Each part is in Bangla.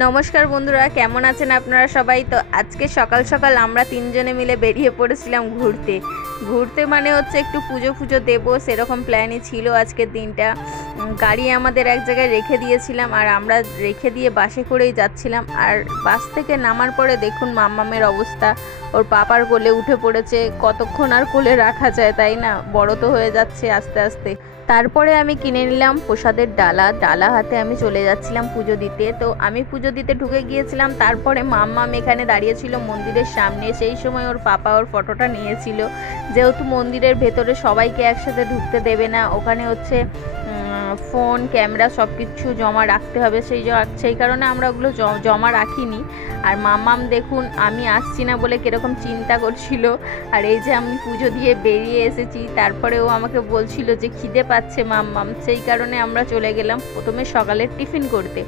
নমস্কার বন্ধুরা, কেমন আছেন আপনারা সবাই? তো আজকে সকাল সকাল আমরা তিনজনে মিলে বেরিয়ে পড়েছিলাম ঘুরতে। মানে হচ্ছে একটু পুজো পুজো দেবো, সেরকম প্ল্যানই ছিল আজকের দিনটা। গাড়ি আমাদের এক জায়গায় রেখে দিয়েছিলাম আর আমরা রেখে দিয়ে বাসে করেই যাচ্ছিলাম। আর বাস থেকে নামার পরে দেখুন মাম্মামের অবস্থা, ওর পাপার কোলে উঠে পড়েছে। কতক্ষণ আর কোলে রাখা যায়, তাই না? বড় তো হয়ে যাচ্ছে আস্তে আস্তে। তারপরে আমি কিনে নিলাম প্রসাদের ডালা হাতে আমি চলে যাচ্ছিলাম পুজো দিতে। তো আমি পুজো দিতে ঢুকে গিয়েছিলাম, তারপরে মাম্মাম এখানে দাঁড়িয়েছিল মন্দিরের সামনে। সেই সময় ওর পাপা ওর ফটোটা নিয়েছিল, যেহেতু মন্দিরের ভেতরে সবাইকে একসাথে ঢুকতে দেবে না, ওখানে হচ্ছে ফোন ক্যামেরা সব কিছু জমা রাখতে হবে, সেই কারণে আমরা ওগুলো জমা রাখিনি। আর মাম্মাম দেখুন আমি আসছি না বলে কীরকম চিন্তা করছিল। আর এই যে আমি পুজো দিয়ে বেরিয়ে এসেছি, তারপরে ও আমাকে বলছিল যে খিদে পাচ্ছে মাম্মাম, সেই কারণে আমরা চলে গেলাম প্রথমে সকালের টিফিন করতে।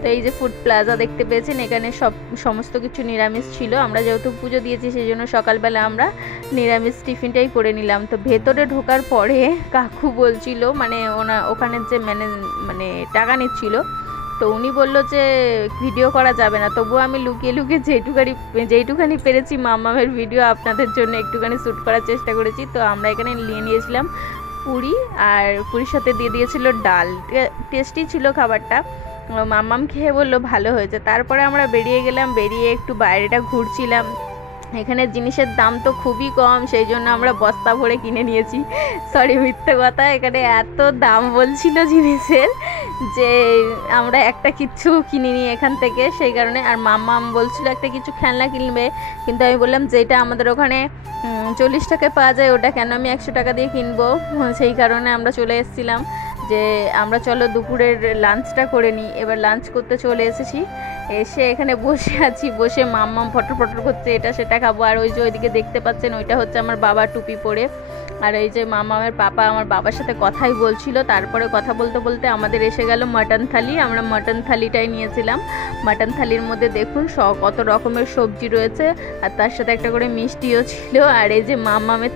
তো এই যে ফুড প্লাজা দেখতে পেয়েছেন, এখানে সমস্ত কিছু নিরামিষ ছিল। আমরা যেহেতু পুজো দিয়েছি সেই জন্য সকালবেলা আমরা নিরামিষ টিফিনটাই করে নিলাম। তো ভেতরে ঢোকার পরে কাকু বলছিল, মানে ওখানে যে মানে টাকা নিচ্ছিল, তো উনি বললো যে ভিডিও করা যাবে না। তবুও আমি লুকিয়ে লুকিয়ে যেইটুখানি পেরেছি মাম্মামের ভিডিও আপনাদের জন্য একটুখানি শ্যুট করার চেষ্টা করেছি। তো আমরা এখানে নিয়ে নিয়েছিলাম পুরি, আর পুরির সাথে দিয়ে দিয়েছিল ডাল। টেস্টি ছিল খাবারটা। মাম্মাম খেয়ে বললো ভালো হয়েছে। তারপরে আমরা বেরিয়ে গেলাম, বেরিয়ে একটু বাইরেটা ঘুরছিলাম। এখানে জিনিসের দাম তো খুবই কম, সেই জন্য আমরা বস্তা ভরে কিনে নিয়েছি। সরি, মিথ্যে কথা, এখানে এত দাম বলছিল জিনিসের যে আমরা একটা কিচ্ছু কিনিনি এখান থেকে, সেই কারণে। আর মাম্মাম বলছিল একটা কিছু খেলনা কিনবে, কিন্তু আমি বললাম যেটা আমাদের ওখানে 40 টাকায় পাওয়া যায় ওটা কেন আমি 100 টাকা দিয়ে কিনবো। সেই কারণে আমরা চলে এসেছিলাম যে আমরা চলো দুপুরের লাঞ্চটা করে নিই। এবার লাঞ্চ করতে চলে এসেছি, এসে এখানে বসে আছি, বসে মাম্মাম ফটর ফটর করছে এটা সেটা খাবো। আর ওই যে ওইদিকে দেখতে পাচ্ছেন ওইটা হচ্ছে আমার বাবা টুপি পরে। আর এই যে মাম্মামের পাপা আমার বাবার সাথে কথাই বলছিল। তারপরে কথা বলতে বলতে আমাদের এসে গেল মাটন থালি। আমরা মাটন থালিটাই নিয়েছিলাম। মাটন থালির মধ্যে দেখুন কত রকমের সবজি রয়েছে, আর তার সাথে একটা করে মিষ্টিও ছিল। আর এই যে মাম্মামের